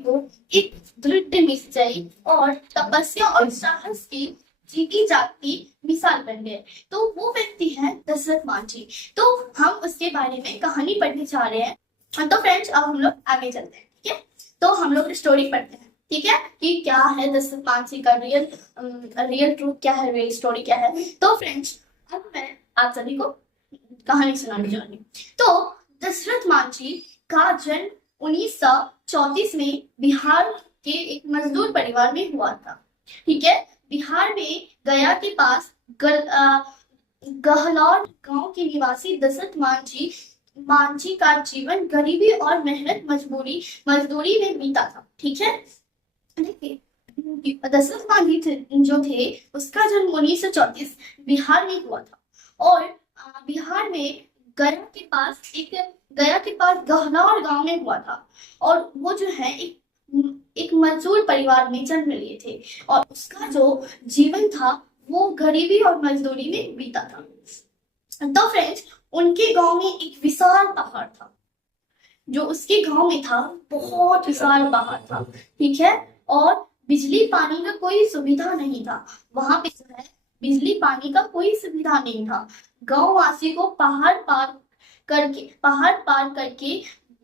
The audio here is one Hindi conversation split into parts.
को एक दृढ़ निश्चय और तपस्या और साहस की जीती जागती मिसाल बन गए। तो वो व्यक्ति है दशरथ मांझी। तो हम उसके बारे में कहानी पढ़ने जा रहे हैं। तो फ्रेंड्स अब हम लोग आगे चलते हैं, ठीक है। तो हम लोग स्टोरी पढ़ते हैं, ठीक है, कि क्या है दशरथ मांझी का रियल ट्रूथ क्या है, रियल स्टोरी क्या है। तो फ्रेंड्स अब मैं आप सभी को कहानी सुनाने जा रही हूँ। तो दशरथ मांझी का जन्म 1934 में बिहार के एक मजदूर परिवार में हुआ था, ठीक है। बिहार में गया के पास गहलौर गांव के निवासी दशरथ मांझी मांझी का जीवन गरीबी और मेहनत मजदूरी में बीता था, ठीक है। देखिए दशरथ मांझी जो थे उसका जन्म 1934 बिहार में हुआ था। और बिहार में गया के पास गहलौर गांव में हुआ था। और वो जो है एक मजदूर परिवार में जन्म लिए थे। और उसका जो जीवन था वो गरीबी और मजदूरी में बीता था। तो फ्रेंड्स उनके गांव में एक विशाल पहाड़ था। जो उसके गांव में था बहुत विशाल पहाड़ था, ठीक है। और बिजली पानी का कोई सुविधा नहीं था। वहां पे जो है बिजली पानी का कोई सुविधा नहीं था। गांव वासी को पहाड़ पार करके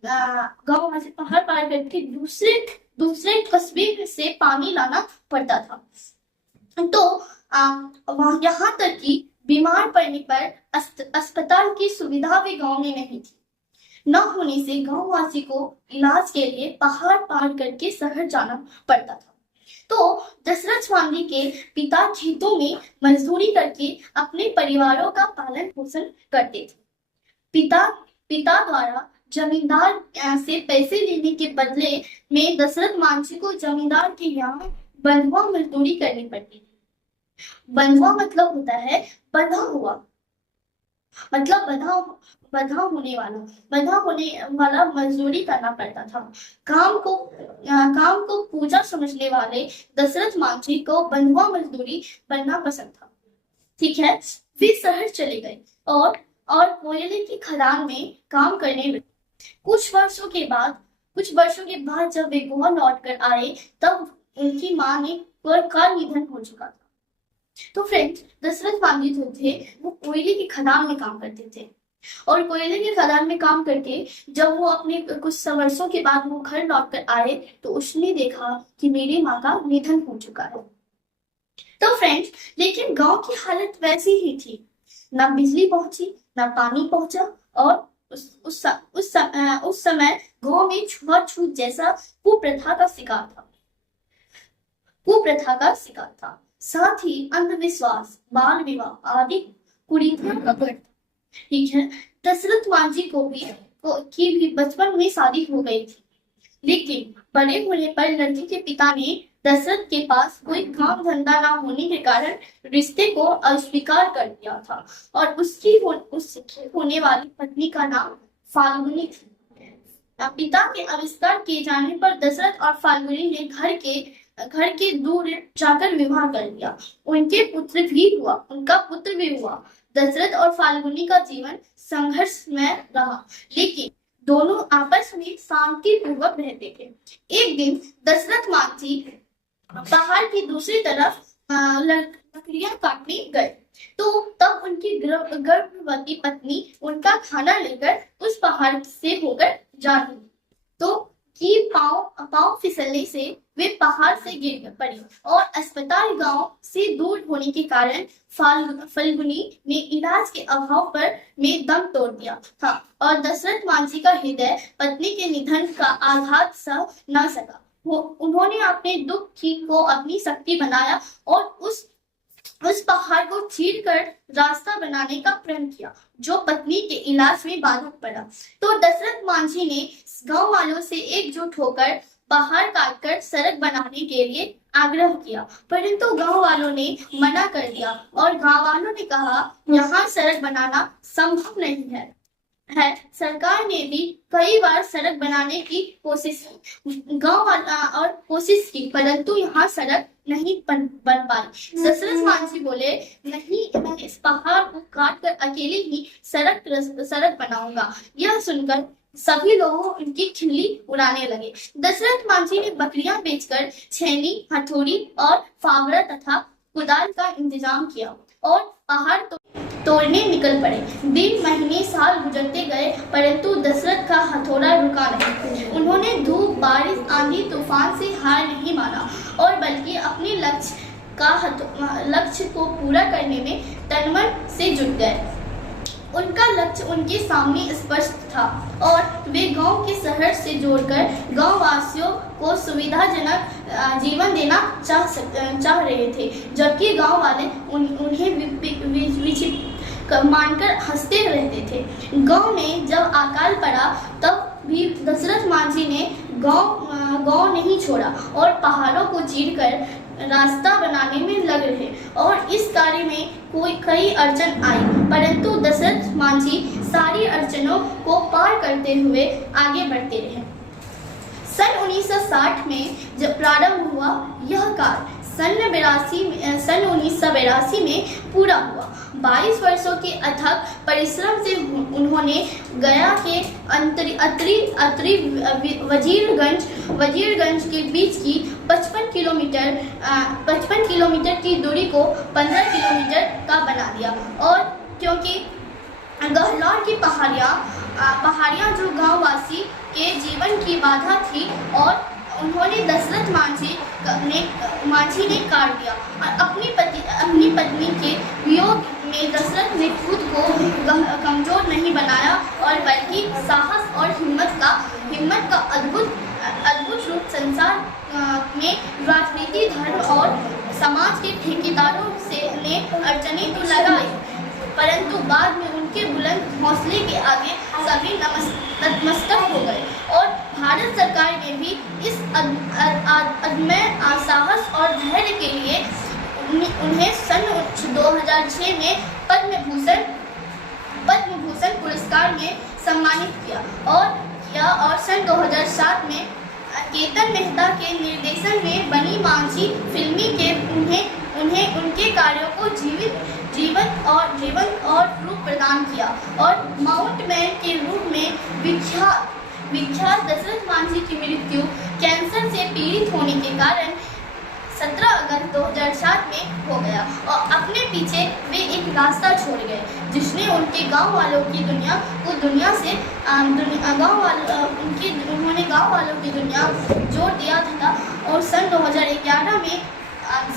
गांव वासी पहाड़ पार करके दूसरे दूसरे कस्बे से पानी लाना पड़ता था। तो वहां यहाँ तक कि बीमार पड़ने पर अस्पताल की सुविधा भी गांव में नहीं थी। न होने से गांव वासी को इलाज के लिए पहाड़ पार करके शहर जाना पड़ता था। तो दशरथ मांझी के पिता खेतों में मजदूरी करके अपने परिवारों का पालन पोषण करते थे। पिता पिता द्वारा जमींदार से पैसे लेने के बदले में दशरथ मांझी को जमींदार के यहाँ बंधुआ मजदूरी करनी पड़ती थी। बंधुआ मतलब होता है बंधा हुआ, मतलब बंधा होने वाला मजदूरी करना पड़ता था। काम को पूजा समझने वाले दशरथ मांझी को बंधुआ मजदूरी बनना पसंद था, ठीक है। वे शहर चले गए और कोयले की खदान में काम करने लगे। कुछ वर्षों के बाद जब वे गोवा लौट कर आए तब उनकी माँ का निधन हो चुका था। तो फ्रेंड्स दशरथ मांझी जो थे वो कोयले की खदान में काम करते थे। और कोयले की खदान में काम करके जब वो अपने कुछ वर्षों के बाद वो घर लौट कर आए तो उसने देखा कि मेरी माँ का निधन हो चुका है। तो फ्रेंड्स लेकिन गांव की हालत वैसी ही थी। ना बिजली पहुंची ना पानी पहुंचा। और उस समय गांव में छुआछूत जैसा कुप्रथा का शिकार था। साथ ही अंधविश्वास, बाल विवाह आदि कुरीतियां प्रकट, ठीक है। दशरथ मांझी की भी बचपन में शादी हो गई थी। लेकिन बड़े होने पर लड़की के पिता ने दशरथ के पास कोई काम धंधा ना होने के कारण रिश्ते को अस्वीकार कर दिया था। और उसकी होने वाली पत्नी का नाम फाल्गुनी थी। पिता के आविष्कार किए जाने पर दशरथ और फाल्गुनी ने घर के दूर जाकर विवाह कर लिया। उनका पुत्र भी हुआ। दशरथ और फाल्गुनी का जीवन संघर्षमय रहा, लेकिन दोनों आपस में शांति पूर्वक रहते थे। एक दिन दशरथ मांझी पहाड़ की दूसरी तरफ लकड़ियां काटने गए। तो तब उनकी गर्भवती पत्नी उनका खाना लेकर उस पहाड़ से होकर जा रही। तो की पाँव फिसलने से वे पहाड़ से गिर पड़ी और अस्पताल गांव से दूर होने के कारण फाल्गुनी ने इलाज के अभाव में दम तोड़ दिया था। और दशरथ मांझी का हृदय पत्नी के निधन का आघात सह न सका। उन्होंने अपने दुख को अपनी शक्ति बनाया और उस पहाड़ को चीर कर रास्ता बनाने का प्रण किया जो पत्नी के इलाज में बाधक पड़ा। तो दशरथ मांझी ने गांव वालों से एकजुट होकर पहाड़ काटकर सड़क बनाने के लिए आग्रह किया, परंतु गांव वालों ने मना कर दिया। और गांव वालों ने कहा यहाँ सड़क बनाना संभव नहीं है। सरकार ने भी कई बार सड़क बनाने की कोशिश की, परंतु यहाँ सड़क नहीं बन पाई। दशरथ मांझी बोले नहीं, मैं इस पहाड़ को काट कर अकेले ही सड़क बनाऊंगा। यह सुनकर सभी लोग उनकी खिल्ली उड़ाने लगे। दशरथ मांझी ने बकरियां बेचकर छेनी, हथौड़ी और फावड़ा तथा कुदाल का इंतजाम किया और पहाड़ तोड़ने निकल पड़े। दिन, महीने, साल गुजरते गए, परंतु दशरथ का हथौड़ा रुका नहीं। उन्होंने धूप, बारिश, आंधी, तूफान से हार नहीं माना और बल्कि अपने लक्ष्य को पूरा करने में तनमन से जुट गए। उनका लक्ष्य उनके सामने स्पष्ट था और वे गांव के शहर से जोड़कर गांव वासियों को सुविधाजनक जीवन देना चाह रहे थे, जबकि गांव वाले उन्हें विचित्र मानकर हंसते रहते थे। गांव में जब अकाल पड़ा तब भी दशरथ मांझी ने गांव नहीं छोड़ा और पहाड़ों को चीरकर रास्ता बनाने में लग रहे और इस कार्य में कई अड़चन आई, परंतु दशरथ मांझी सारी अड़चनों को पार करते हुए आगे बढ़ते रहे। सन 1960 में जब प्रारंभ हुआ यह कार्य सन 1982 में पूरा हुआ। 22 वर्षों के अथक परिश्रम से उन्होंने गया के अतरी वजीरगंज के बीच की 55 किलोमीटर की दूरी को 15 किलोमीटर का बना दिया। और क्योंकि गहलौर की पहाड़ियाँ जो गांववासी के जीवन की बाधा थी और उन्होंने दशरथ मांझी ने काट दिया और अपनी पत्नी के वियोग में दशरथ ने खुद को कमजोर नहीं बनाया और बल्कि साहस और हिम्मत का अद्भुत रूप संसार में राजनीति, धर्म और समाज के ठेकेदारों ने अड़चनें तो लगाई, परंतु बाद में उनके बुलंद हौसले के आगे सभी नतमस्तक हो गए और भारत सरकार ने भी इस अदम्य साहस और धैर्य के लिए उन्हें सन 2006 में पद्म भूषण पुरस्कार में सम्मानित और सन 2007 में केतन मेहता के निर्देशन में बनी मांझी फिल्मी के उन्हें उनके कार्यों को जीवन और रूप प्रदान किया और माउंटमैन के रूप में विख्यात दशरथ मांझी की मृत्यु कैंसर से पीड़ित होने के कारण 17 अगस्त 2007 में हो गया और अपने पीछे वे एक रास्ता छोड़ गए जिसने उनके गांव वालों की दुनिया जोड़ दिया था और सन 2011 में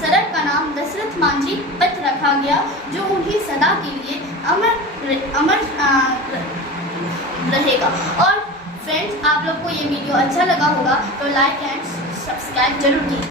सड़क का नाम दशरथ मांझी पथ रखा गया जो उन्हें सदा के लिए अमर रहेगा। और फ्रेंड्स, आप लोग को ये वीडियो अच्छा लगा होगा तो लाइक एंड सब्सक्राइब जरूर कीजिए।